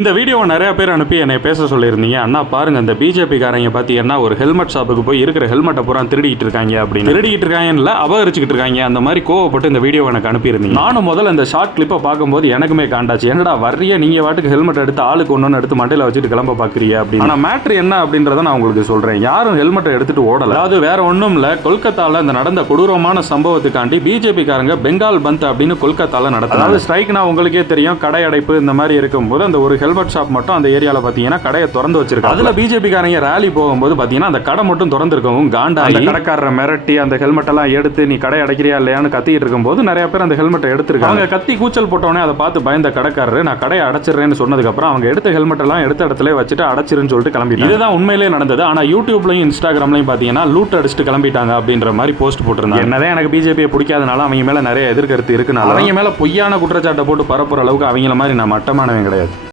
இந்த வீடியோவை நிறைய பேர் அனுப்பி என்னை பேச சொல்லியிருந்தீங்க. அண்ணா பாருங்க, இந்த பிஜேபி காரங்க பார்த்தீங்கன்னா ஒரு ஹெல்மெட் ஷாப்புக்கு போய் இருக்கிற ஹெல்மெட்டை பூரா திருடிக்கிட்டு இருக்காங்க அப்படின்னு. திருடிக்கிட்டு இருக்காங்கன்னு அபகரிச்சுக்கிட்டு இருக்காங்க. அந்த மாதிரி கோவப்பட்டு இந்த வீடியோ எனக்கு அனுப்பியிருந்தீங்க. நானும் முதல்ல இந்த ஷார்ட் கிளிப்பை பார்க்கும்போது எனக்குமே காண்டாச்சு. என்னடா வர்றிய நீங்க வாட்டுக்கு ஹெல்மெட் எடுத்து ஆளுக்கு ஒன்று எடுத்து மண்டையில் வச்சுட்டு கிளம்ப பார்க்குறீங்க அப்படின்னு. ஆனால் மேட்ரு என்ன அப்படின்றத நான் உங்களுக்கு சொல்றேன். யாரும் ஹெல்மெட்டை எடுத்துட்டு ஓடல. அதாவது வேற ஒன்றும் இல்லை, கொல்கத்தாவில் இந்த நடந்த கொடூரமான சம்பவத்துக்காண்டி பிஜேபி காரங்க பெங்கால் பந்த் அப்படின்னு கொல்கத்தாவில் நடத்தும். அதாவது ஸ்ட்ரைக்னா உங்களுக்கே தெரியும், கடை அடைப்பு இந்த மாதிரி இருக்கும்போது அந்த ஒரு ஹெல்மெட் ஷாப் மட்டும் அந்த ஏரியாவில் பார்த்தீங்கன்னா கடையை திறந்து வச்சிருக்காங்க. அதுல பிஜேபி காரங்க ரேலி போகும்போது பார்த்தீங்கன்னா அந்த கடை மட்டும் திறந்திருக்கவும் காண்டா அந்த கடைக்காரரை மிரட்டி அந்த ஹெல்மெட் எல்லாம் எடுத்து நீ கடை அடைக்கிறியா இல்லையான்னு கத்திட்டு இருக்கும்போது நிறைய பேர் அந்த ஹெல்மெட்டை எடுத்திருக்காங்க. அவங்க கத்தி கூச்சல் போட்டோன்னே அதை பார்த்து பயந்த கடைக்காரரு நான் கடையை அடைச்சிடுறேன்னு சொன்னதுக்கு அப்புறம் அவங்க எடுத்த ஹெல்மெட் எல்லாம் எடுத்த இடத்துல வச்சுட்டு அடைச்சிருன்னு சொல்லிட்டு கிளம்பிட்டாங்க. இதுதான் உண்மையிலேயே நடந்தது. ஆனா யூடியூப்லயும் இன்ஸ்டாகிராம்லயும் பார்த்தீங்கன்னா லூட் அடிச்சுட்டு கிளம்பிட்டாங்க அப்படின்ற மாதிரி போஸ்ட் போட்டிருந்தாங்க. என்னதான் எனக்கு பிஜேபியை பிடிக்காதனால அவங்க மேல நிறைய எதிர்கருத்து இருக்குனால அவங்க மேல பொய்யான குற்றச்சாட்டை போட்டு பரப்புற அளவுக்கு அவங்கள மாதிரி நான் மட்டமானவன் கிடையாது.